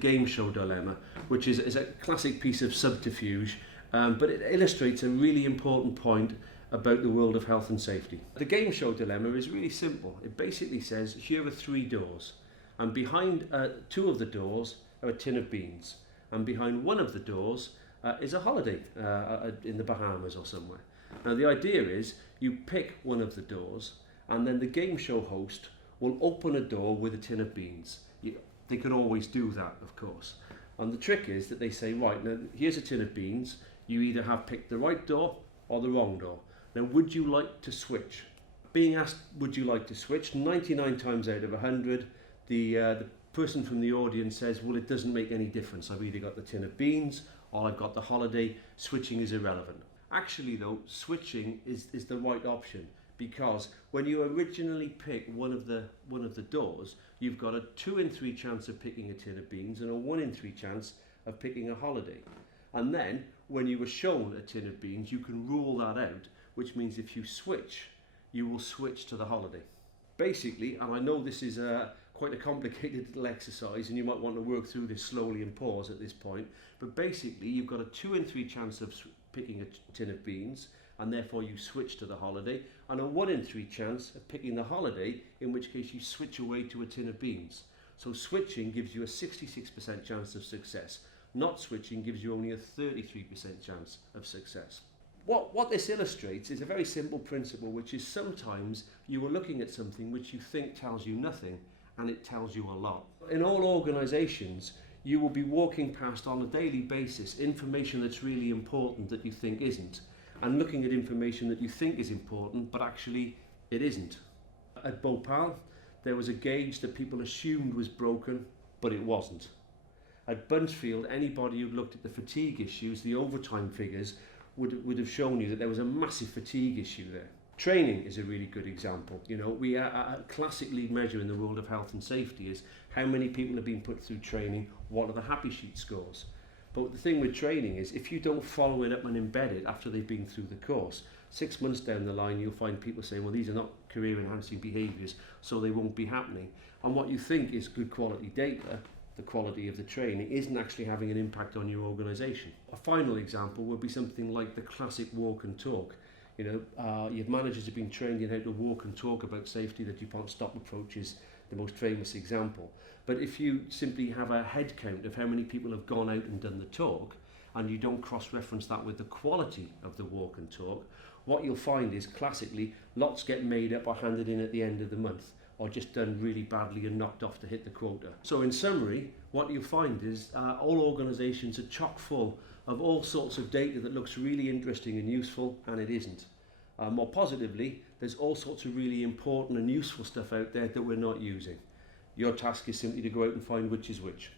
game show dilemma, which is a classic piece of subterfuge, but it illustrates a really important point about the world of health and safety. The game show dilemma is really simple. It basically says here are 3 doors, and behind 2 of the doors are a tin of beans, and behind 1 of the doors is a holiday in the Bahamas or somewhere. Now the idea is you pick one of the doors, and then the game show host will open a door with a tin of beans. They can always do that, of course. And the trick is that they say, right, now here's a tin of beans. You either have picked the right door or the wrong door. Now, would you like to switch? Being asked, would you like to switch? 99 times out of 100, the person from the audience says, well, it doesn't make any difference. I've either got the tin of beans or I've got the holiday. Switching is irrelevant. Actually, though, switching is the right option, because when you originally pick one of the doors, you've got a 2 in 3 chance of picking a tin of beans and a 1 in 3 chance of picking a holiday. And then when you were shown a tin of beans, you can rule that out, which means if you switch, you will switch to the holiday. Basically, and I know this is quite a complicated little exercise and you might want to work through this slowly and pause at this point, but basically you've got a 2 in 3 chance of picking a tin of beans, and therefore you switch to the holiday, and a 1 in 3 chance of picking the holiday, in which case you switch away to a tin of beans. So switching gives you a 66% chance of success. Not switching gives you only a 33% chance of success. What this illustrates is a very simple principle, which is sometimes you are looking at something which you think tells you nothing, and it tells you a lot. In all organisations, you will be walking past on a daily basis information that's really important that you think isn't, and looking at information that you think is important, but actually it isn't. At Bhopal, there was a gauge that people assumed was broken, but it wasn't. At Buncefield, anybody who looked at the fatigue issues, the overtime figures, would have shown you that there was a massive fatigue issue there. Training is a really good example. You know, we classically measure in the world of health and safety is how many people have been put through training, what are the happy sheet scores. But the thing with training is if you don't follow it up and embed it after they've been through the course, 6 months down the line you'll find people saying, well, these are not career enhancing behaviours, so they won't be happening. And what you think is good quality data, the quality of the training, isn't actually having an impact on your organisation. A final example would be something like the classic walk and talk. You know, your managers have been trained in how to walk and talk about safety. The DuPont stop approach is the most famous example. But if you simply have a head count of how many people have gone out and done the talk, and you don't cross-reference that with the quality of the walk and talk, what you'll find is classically lots get made up or handed in at the end of the month, or just done really badly and knocked off to hit the quota. So in summary, what you'll find is all organisations are chock full of all sorts of data that looks really interesting and useful, and it isn't. More positively, there's all sorts of really important and useful stuff out there that we're not using. Your task is simply to go out and find which is which.